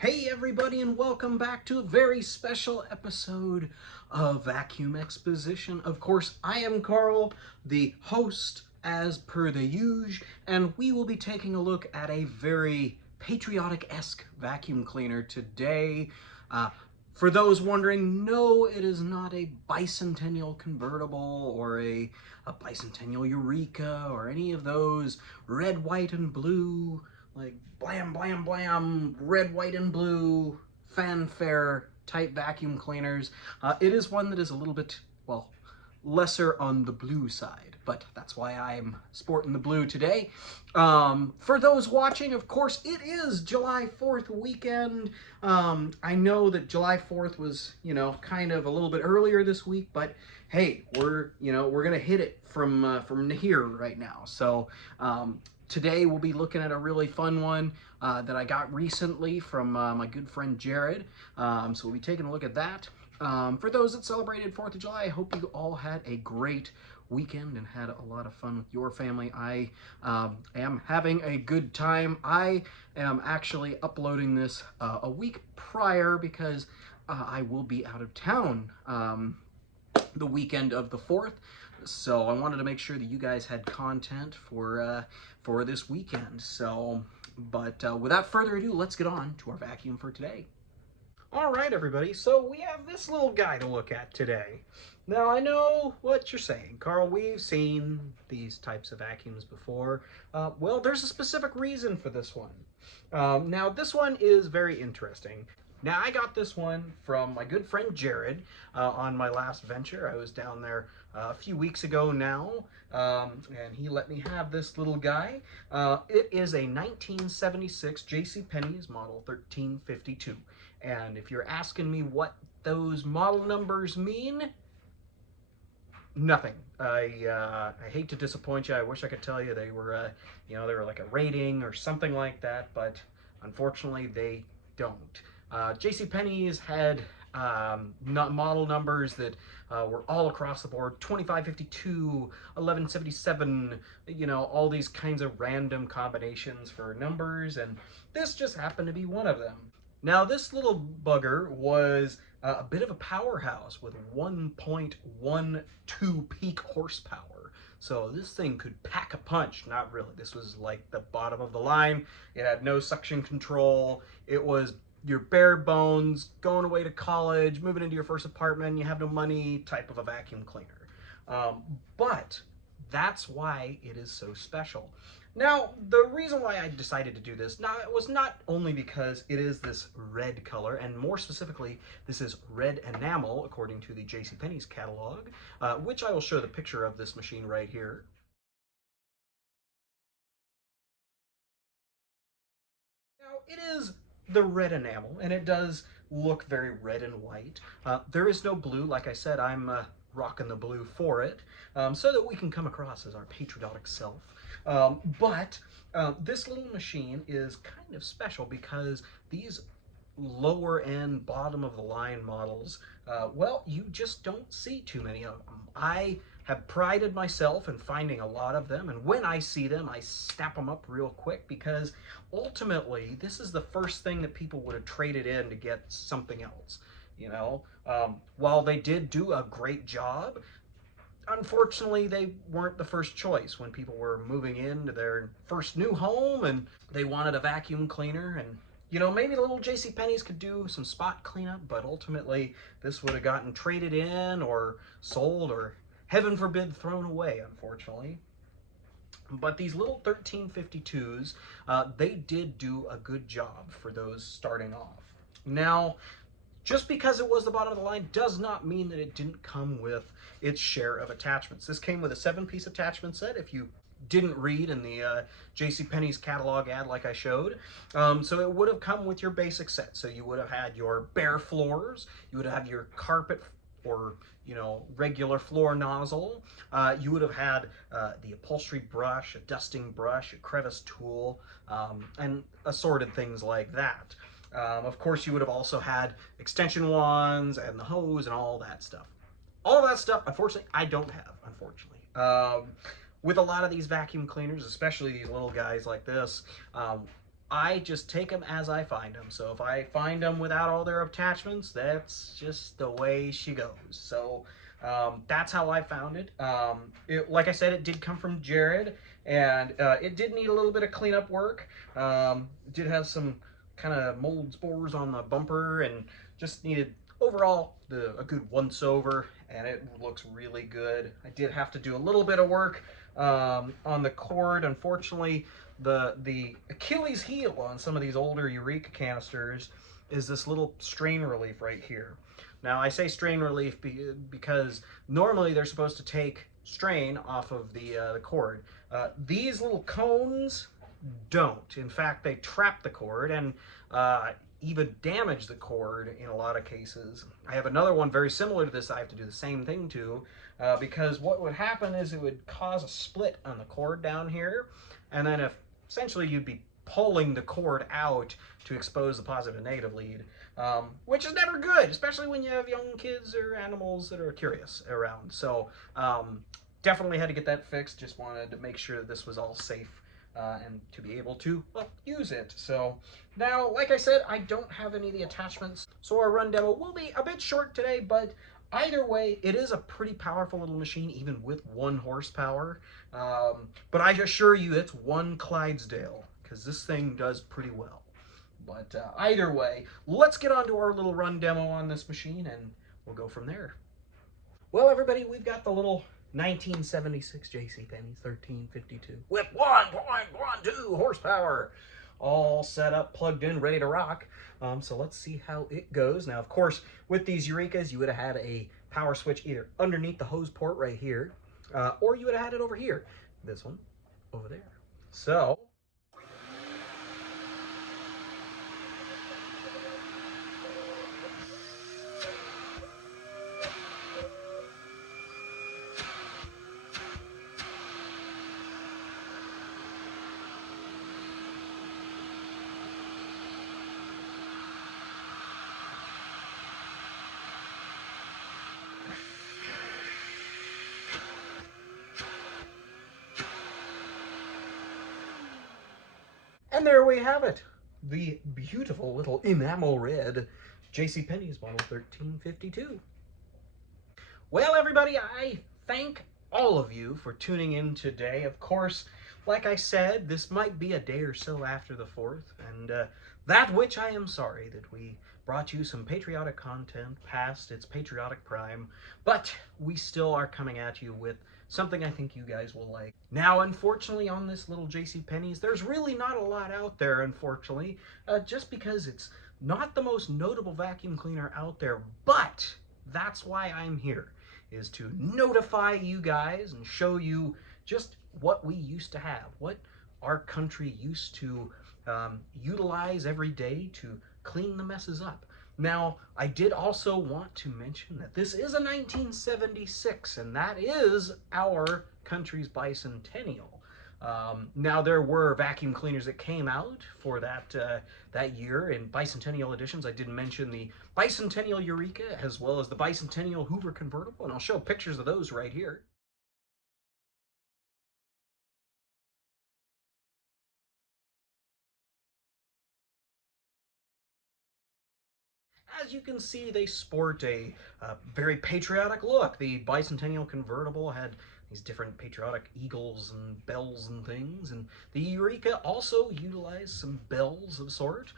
Hey everybody, and welcome back to a very special episode of Vacuum Exposition. Of course, I am Carl, the host as per the usual, and we will be taking a look at a very patriotic-esque vacuum cleaner today. For those wondering, no, it is not a bicentennial convertible or a bicentennial Eureka or any of those red, white, and blue, like blam, blam, blam, red, white, and blue fanfare type vacuum cleaners. It is one that is a little bit, well, lesser on the blue side, but that's why I'm sporting the blue today. For those watching, of course, it is July 4th weekend. I know that July 4th was, kind of a little bit earlier this week, but hey, we're gonna hit it from here right now. So today we'll be looking at a really fun one that I got recently from my good friend Jared. So we'll be taking a look at that. For those that celebrated 4th of July, I hope you all had a great weekend and had a lot of fun with your family. I am having a good time. I am actually uploading this a week prior because I will be out of town the weekend of the 4th. So I wanted to make sure that you guys had content for this weekend. So, but without further ado, let's get on to our vacuum for today. All right, everybody, so we have this little guy to look at today. Now, I know what you're saying, Carl, we've seen these types of vacuums before. Well, there's a specific reason for this one. Now, this one is very interesting. Now, I got this one from my good friend Jared on my last venture. I was down there a few weeks ago now, and he let me have this little guy. It is a 1976 JCPenney's model 1352. And if you're asking me what those model numbers mean, nothing. I hate to disappoint you. I wish I could tell you they were, they were like a rating or something like that, but unfortunately they don't. JCPenney's had model numbers that were all across the board: 2552, 1177, all these kinds of random combinations for numbers, and this just happened to be one of them. Now, this little bugger was a bit of a powerhouse with 1.12 peak horsepower. So this thing could pack a punch. Not really. This was like the bottom of the line. It had no suction control. It was your bare bones, going away to college, moving into your first apartment, you have no money type of a vacuum cleaner. But that's why it is so special. Now, the reason why I decided to do this now, it was not only because it is this red color, and more specifically, this is red enamel, according to the JCPenney's catalog, which I will show the picture of this machine right here. Now, it is the red enamel, and it does look very red and white. There is no blue. Like I said, I'm rocking the blue for it, so that we can come across as our patriotic self. But this little machine is kind of special because these lower end, bottom of the line models, well, you just don't see too many of them. I have prided myself in finding a lot of them, and when I see them, I snap them up real quick because ultimately this is the first thing that people would have traded in to get something else. While they did do a great job, unfortunately, they weren't the first choice when people were moving into their first new home and they wanted a vacuum cleaner. And maybe the little JCPenney's could do some spot cleanup, but ultimately this would have gotten traded in or sold or, heaven forbid, thrown away, unfortunately. But these little 1352s, they did do a good job for those starting off. Now, just because it was the bottom of the line does not mean that it didn't come with its share of attachments. This came with a 7-piece attachment set, if you didn't read in the JCPenney's catalog ad like I showed. So it would have come with your basic set. So you would have had your bare floors, you would have your carpet or regular floor nozzle. You would have had the upholstery brush, a dusting brush, a crevice tool, and assorted things like that. Of course, you would have also had extension wands and the hose and all that stuff. All that stuff, unfortunately, I don't have, unfortunately. With a lot of these vacuum cleaners, especially these little guys like this, I just take them as I find them. So if I find them without all their attachments, that's just the way she goes. So that's how I found it. Like I said, it did come from Jared, and it did need a little bit of cleanup work. It did have some kind of mold spores on the bumper, and just needed overall a good once over, and it looks really good. I did have to do a little bit of work on the cord. Unfortunately, the Achilles heel on some of these older Eureka canisters is this little strain relief right here. Now I say strain relief because normally they're supposed to take strain off of the cord. These little cones don't. In fact, they trap the cord and even damage the cord in a lot of cases. I have another one very similar to this I have to do the same thing to, because what would happen is it would cause a split on the cord down here, and then if essentially you'd be pulling the cord out to expose the positive and negative lead, which is never good, especially when you have young kids or animals that are curious around. So definitely had to get that fixed. Just wanted to make sure that this was all safe and to be able to, well, use it. So now, like I said, I don't have any of the attachments, so our run demo will be a bit short today, but either way, it is a pretty powerful little machine, even with 1 horsepower. But I assure you, it's 1 Clydesdale, because this thing does pretty well. But either way, let's get on to our little run demo on this machine, and we'll go from there. Well, everybody, we've got the little 1976 JCPenney 1352 with 1.12 horsepower, all set up, plugged in, ready to rock. So let's see how it goes. Now, of course, with these Eurekas, you would have had a power switch either underneath the hose port right here, or you would have had it over here. This one over there. So and there we have it, the beautiful little enamel red JCPenney's model 1352. Well, everybody, I thank all of you for tuning in today. Of course, like I said, this might be a day or so after the 4th, and that which I am sorry that we brought you some patriotic content past its patriotic prime, but we still are coming at you with something I think you guys will like. Now, unfortunately, on this little JCPenney's, there's really not a lot out there, unfortunately, just because it's not the most notable vacuum cleaner out there, but that's why I'm here, is to notify you guys and show you just what we used to have, what our country used to utilize every day to clean the messes up. Now, I did also want to mention that this is a 1976, and that is our country's bicentennial. Now, there were vacuum cleaners that came out for that year in bicentennial editions. I did mention the bicentennial Eureka as well as the bicentennial Hoover convertible, and I'll show pictures of those right here. As you can see, they sport a very patriotic look. The bicentennial convertible had these different patriotic eagles and bells and things, and the Eureka also utilized some bells of sort,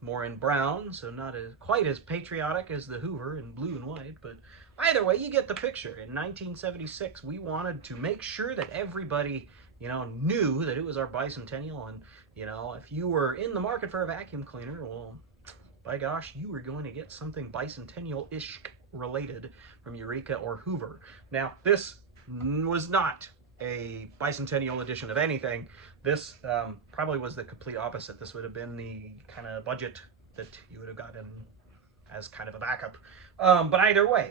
more in brown, so not quite as patriotic as the Hoover in blue and white, but either way, you get the picture. In 1976, we wanted to make sure that everybody, knew that it was our bicentennial, and, if you were in the market for a vacuum cleaner, well, by gosh, you were going to get something bicentennial-ish related from Eureka or Hoover. Now, this was not a bicentennial edition of anything. This probably was the complete opposite. This would have been the kind of budget that you would have gotten as kind of a backup. But either way,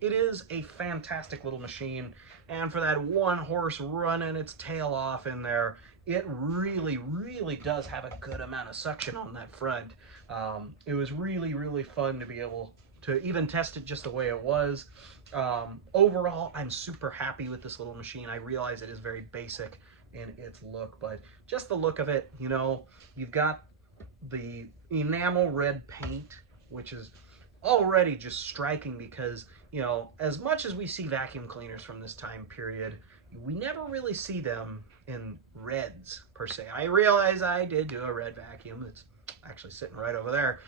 it is a fantastic little machine, and for that 1 horse running its tail off in there, it really, really does have a good amount of suction on that front. It was really, really fun to be able to even test it just the way it was. Overall, I'm super happy with this little machine. I realize it is very basic in its look, but just the look of it, you know, you've got the enamel red paint, which is already just striking because, you know, as much as we see vacuum cleaners from this time period, we never really see them in reds per se. I realize I did do a red vacuum. It's actually sitting right over there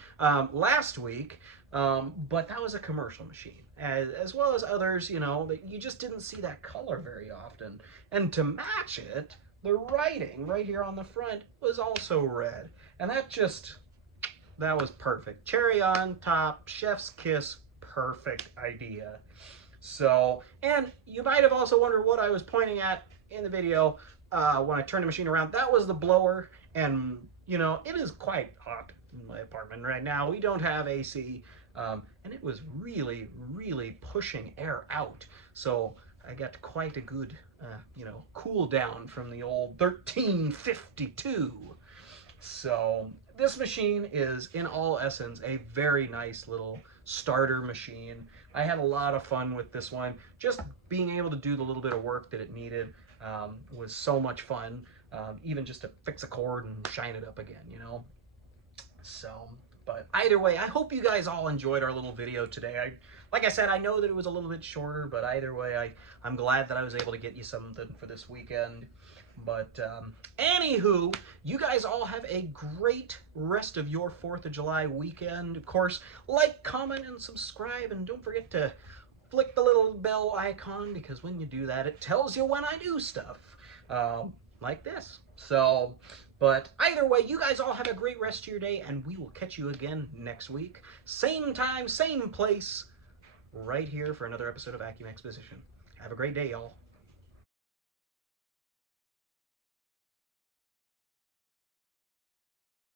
last week, but that was a commercial machine, as well as others, you know, that you just didn't see that color very often. And to match it, the writing right here on the front was also red, and that was perfect. Cherry on top, chef's kiss, perfect idea. So, and you might have also wondered what I was pointing at in the video when I turned the machine around. That was the blower, and you know, it is quite hot in my apartment right now. We don't have AC, and it was really, really pushing air out. So I got quite a good, you know, cool down from the old 1352. So this machine is, in all essence, a very nice little starter machine. I had a lot of fun with this one. Just being able to do the little bit of work that it needed was so much fun. Even just to fix a cord and shine it up again, you know? So, but either way, I hope you guys all enjoyed our little video today. Like I said, I know that it was a little bit shorter, but either way, I'm glad that I was able to get you something for this weekend. But anywho, you guys all have a great rest of your 4th of July weekend. Of course, like, comment, and subscribe, and don't forget to flick the little bell icon, because when you do that, it tells you when I do stuff like this. So, but either way, you guys all have a great rest of your day, and we will catch you again next week. Same time, same place, right here for another episode of Vacuum Exposition. Have a great day, y'all.